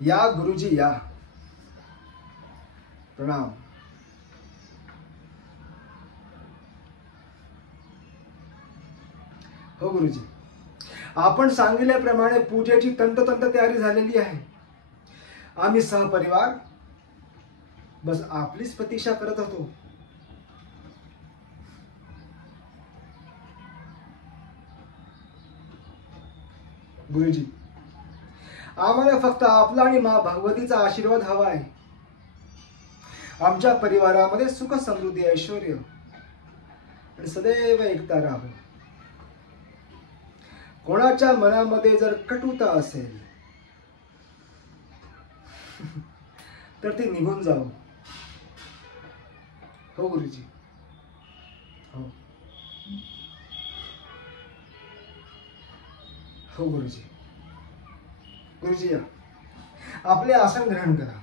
या गुरुजी या. प्रणाम. हो गुरुजी, आपण सांगितल्याप्रमाणे पूजेची तंतोतंत तयारी झालेली आहे. आम्ही सहपरिवार बस आपलीच प्रतीक्षा करत होतो. गुरुजी, आम्हाला फक्त आपला आणि माँ भगवतीचा आशीर्वाद हवा आहे. आमच्या परिवारामध्ये सुख समृद्धी ऐश्वर्य आणि सदैव एकता राहो. कोणाच्या मनामध्ये जर कटुता असेल तर ती निघून जाओ. हो गुरुजी. हो हो गुरुजी. गुरुजी या, आपले आसन ग्रहण करा.